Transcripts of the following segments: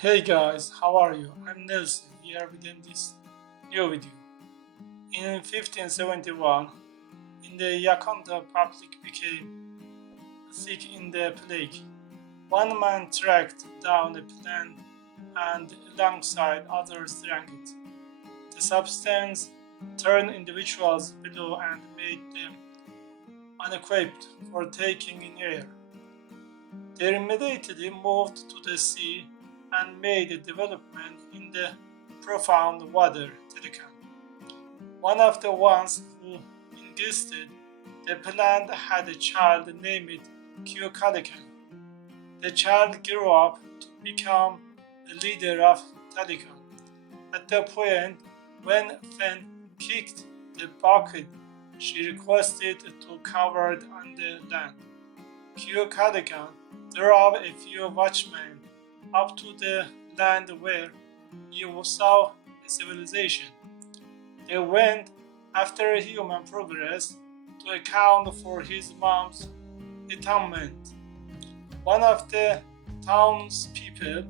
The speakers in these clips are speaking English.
Hey guys, how are you? I'm Nelson here within this new video. In 1571, in the Wakanda public became sick in the plague. One man tracked down the plant and alongside others drank it. The substance turned individuals blue and made them unequipped for taking in air. They immediately moved to the sea and made a development in the profound water telecom. One of the ones who ingested the plant had a child named Kyokalikan. The child grew up to become the leader of Telecom. At the point when Fen kicked the bucket, she requested to covered on the land. Kyokalikan drove a few watchmen up to the land where he saw a civilization. They went after human progress to account for his mom's atonement. One of the townspeople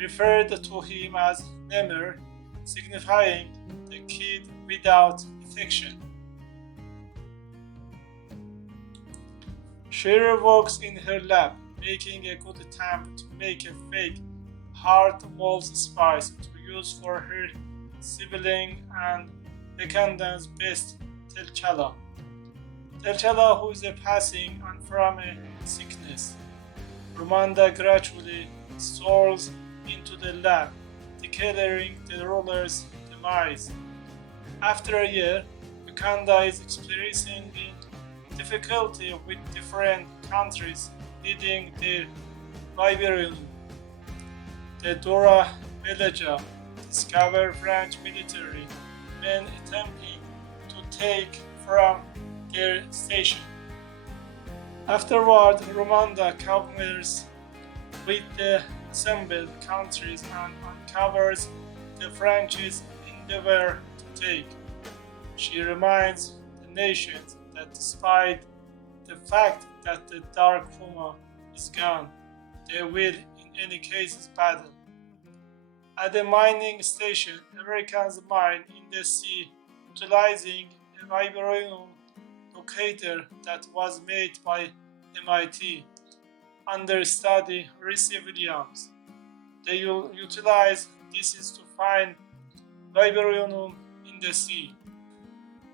referred to him as Nemer, signifying the kid without affection. Shuri walks in her lab, making a good attempt to make a fake hard mold spice to use for her sibling and Wakanda's best T'Challa. T'Challa, who is passing on from a sickness. Ramonda gradually strolls into the lab, declaring the ruler's demise. After a year, Wakanda is experiencing difficulty with different countries leading the Vibranium. The Dora Milaja discover French military men attempting to take from their station. Afterward, Ramonda covers with the assembled countries and uncovers the French's endeavor to take. She reminds the nations that despite the fact that the Dark Puma is gone, they will in any case battle. At the mining station, Americans mine in the sea utilizing a vibranium locator that was made by MIT understudy Reese Williams. They utilize this to find vibranium in the sea.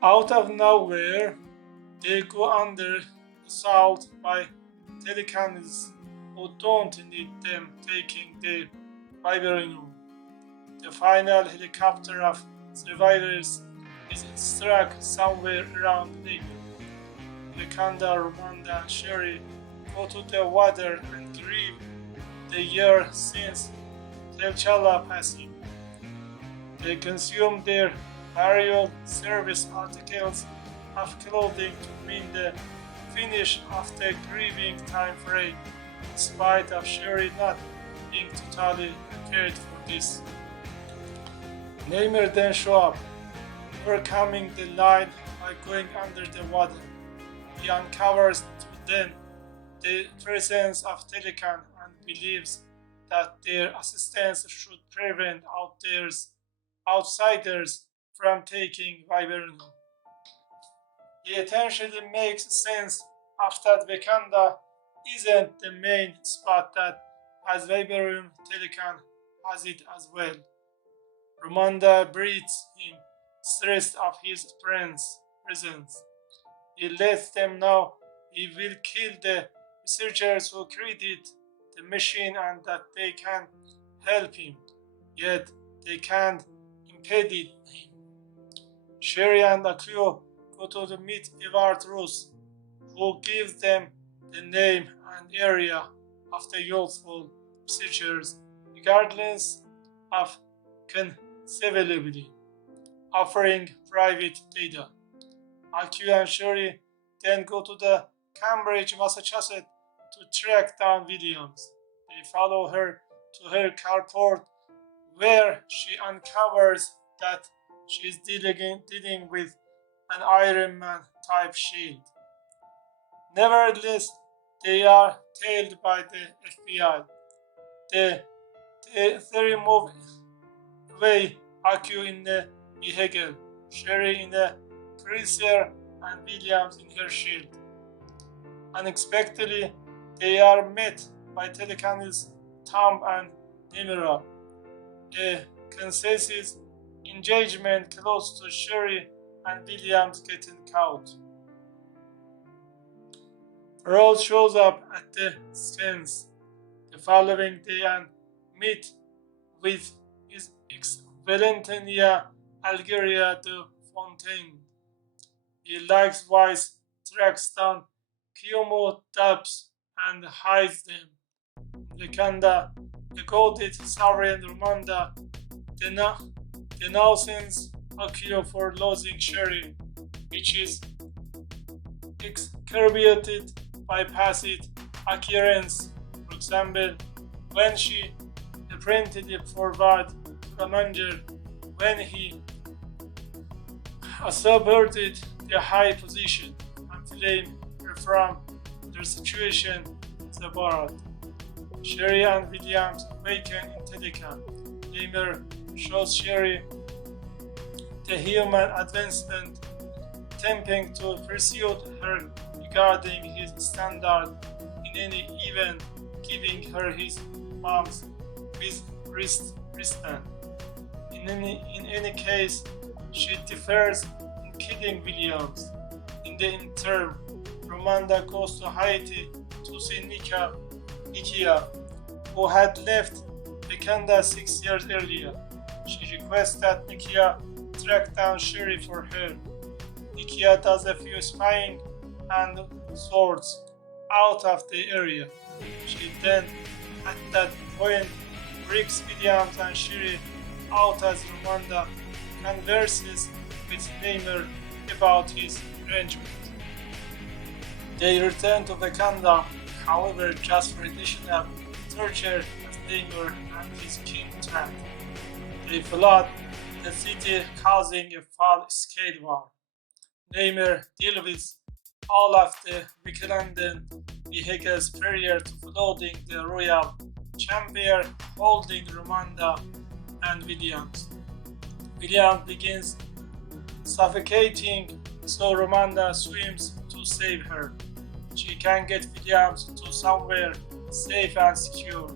Out of nowhere, they go under assault by telekinesis who don't need them taking the vibranium. The final helicopter of survivors is struck somewhere around the lake. Wakanda, Ramonda, and Shuri go to the water and grieve the year since T'Challa passing. They consume their burial service articles of clothing to mean the finish of the grieving time frame, in spite of Shuri not being totally prepared for this. Namor then shows up, overcoming the line by going under the water. He uncovers then the presence of Telecan and believes that their assistance should prevent outsiders from taking vibranium. It essentially makes sense after Wakanda isn't the main spot that has vibranium, Telecan has it as well. Ramonda breathes him, stressed of his friend's presence. He lets them know he will kill the researchers who created the machine and that they can help him, yet they can't impede him. Shuri and Akio go to meet Evart Roos, who gives them the name and area of the youthful researchers, regardless of conceivability, offering private data. Akio and Shuri then go to the Cambridge, Massachusetts to track down Williams. They follow her to her carport where she uncovers that she is dealing with an Iron Man type shield. Nevertheless, they are tailed by the FBI. The The three move away, Aku in the vehicle, Shuri in the cruiser, and Williams in her shield. Unexpectedly, they are met by telekinesis Tom and Nimura. A consensus engagement close to Shuri and Williams getting caught. Rose shows up at the scenes the following day and meet with his ex Valentina Algeria de Fontaine. He likewise tracks down Kiyomo dubs and hides them. In Wakanda, the goaded sovereign Ramonda denounces Akio for losing Shuri, which is excoriated by passive occurrence. For example, when she printed it forward to Commander when he subverted the high position and flame her from their situation in the Barat. Shuri and Williams awaken in Telecan. Lamer shows Shuri the human advancement, attempting to pursue her regarding his standard in any event, giving her his mom's wristband. In any case, she differs in killing Williams. In the interim, Ramonda goes to Haiti to see Nikia, who had left Wakanda 6 years earlier. She requests that Nikia track down Shuri for her. Nikia does a few spying and swords out of the area. She then, at that point, brings Williams and Shuri out as Ramonda converses with Namor about his arrangement. They return to Wakanda, however, just for additional torture as Namor and his king track. They flood the city, causing a full-scale war. Namor deals with all of the Wakandan vehicles prior to flooding the royal chamber, holding Ramonda and Williams. Williams begins suffocating, so Ramonda swims to save her. She can get Williams to somewhere safe and secure,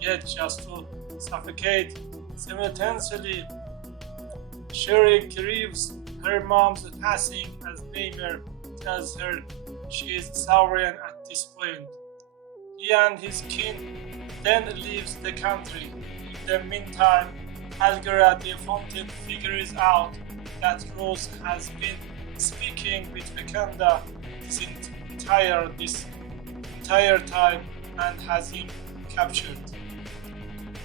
yet just to suffocate. Simultaneously, Shuri grieves her mom's passing as Namor tells her she is sovereign at this point. He and his kin then leaves the country. In the meantime, Algera de Fontaine figures out that Rose has been speaking with Wakanda this entire time and has him captured.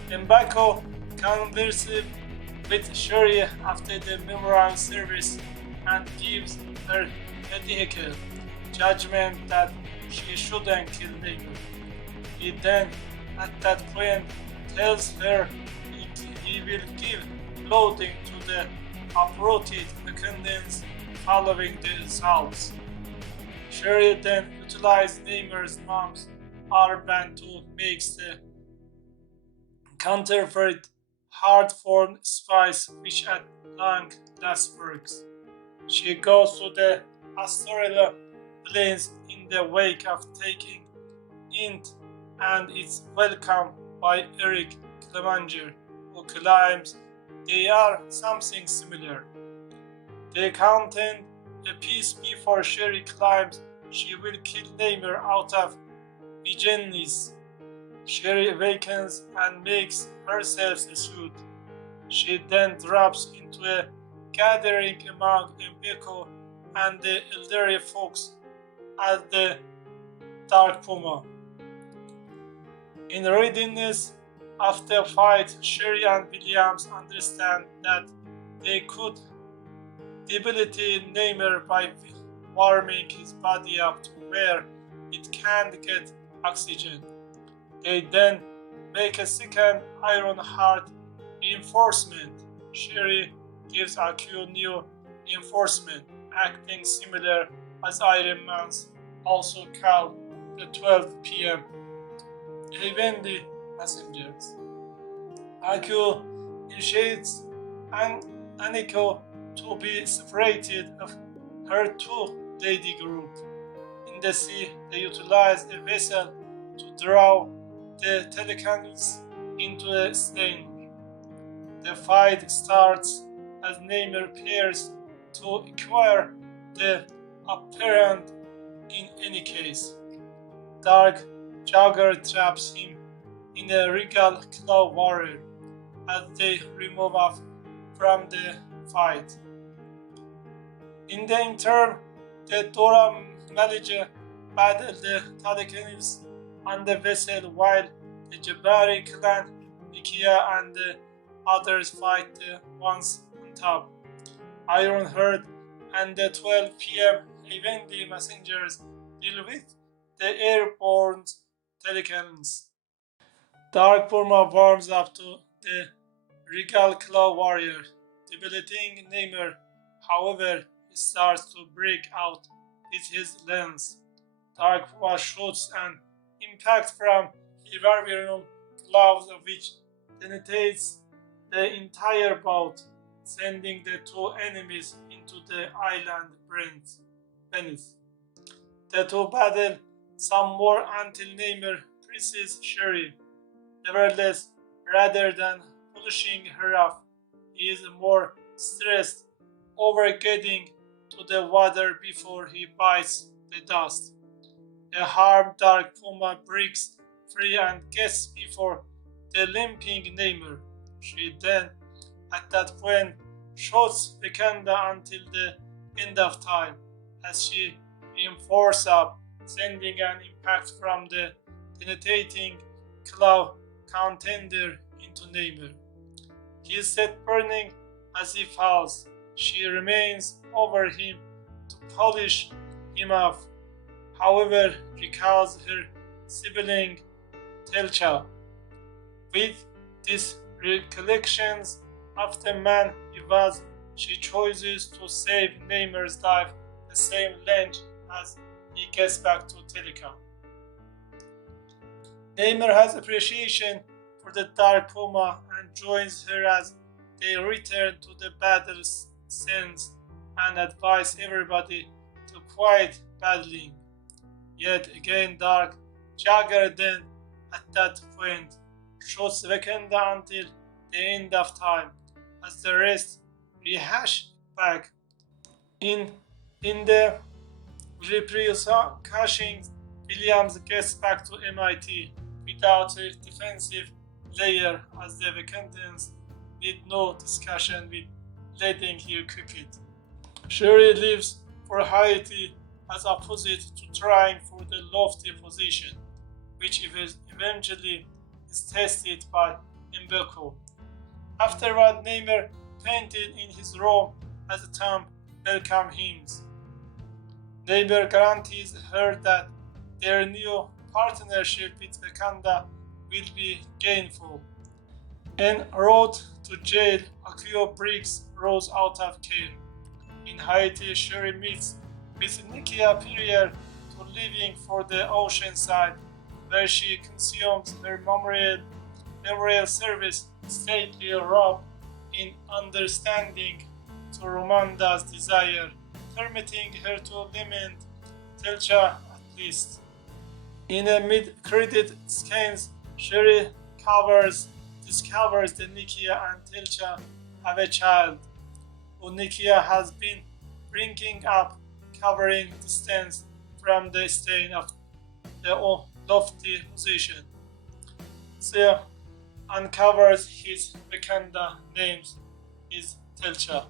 Mbako converses with Shuri after the memorial service and gives her medical judgment that she shouldn't kill Namor. He then, at that point, tells her he will give clothing to the uprooted Wakandans following the assaults. Shuri then utilized Namor's mom's armband to make the counterfeit hard-formed spice which at long last works. She goes to the asteroid plains in the wake of taking Int and is welcomed by Eric Clemenger, who claims they are something similar. They contend a piece before Shuri claims she will kill Namor out of Vigenis. Shuri awakens and makes herself a suit. She then drops into a gathering among Mbeko and the elderly folks at the Dark Puma. In readiness of the fight, Shuri and Williams understand that they could debilitate Namor by warming his body up to where it can't get oxygen. They then make a second Iron Heart reinforcement. Shuri gives Akio new reinforcement, acting similar as Iron Man's, also called the 12 p.m. Heavenly Messengers. Aku initiates Aniko to be separated of her two-lady group. In the sea, they utilize a vessel to draw the telecanals into a steamer. The fight starts as Namor appears to acquire the apparent in any case. Dark Jagger traps him in a regal claw warrior as they remove off from the fight. In the interim, the Dora Milaje battle the Telecanals on the vessel while the Jabari clan, Nikia and the others fight the ones on top. Ironheart and the 12 p.m. Evening messengers deal with the airborne Telecanals. Dark Puma warms up to the Regal Claw Warrior, debilitating Namor. However, he starts to break out with his lance. Dark Puma shoots an impact from Vibranium Claws which detonates the entire boat, sending the two enemies into the island beneath. The two battle some more until Namor presses Shuri. Nevertheless, rather than pushing her off, he is more stressed over getting to the water before he bites the dust. The harmed Dark Puma breaks free and gets before the limping Namor. She then, at that point, shoots Wakanda until the end of time as she reinforces up, sending an impact from the detonating claw contender into Namor. He is set burning as he falls. She remains over him to polish him off. However, recalls her sibling Telcha. With these recollections of the man he was, she chooses to save Namor's life the same length as he gets back to Telecom. Namor has appreciation for the Dark Puma and joins her as they return to the battle scenes and advise everybody to quiet battling. Yet again, Dark Jagger then, at that point, shoots Wakanda until the end of time, as the rest rehash back. In the repercussions, Williams gets back to MIT without a defensive layer, as the Wakandans need no discussion with letting her keep it. Shuri leaves for Haiti as opposite to trying for the lofty position, which eventually is tested by Mbeko. Afterward, Namor painted in his room as a tomb welcome hymns. Namor guarantees her that their new partnership with Wakanda will be gainful. En route to jail, Akio breaks Rose out of care. In Haiti, Shuri meets with Nikia prior to leaving for the ocean side, where she consumes her memorial service stately robe in understanding to Ramonda's desire, permitting her to lament Telcha at least. In a mid-credit scenes, Shuri discovers that Nikia and Telcha have a child, who Nikia has been bringing up, covering distance from the stain of the lofty position. So uncovers his Wakanda names is Telcha.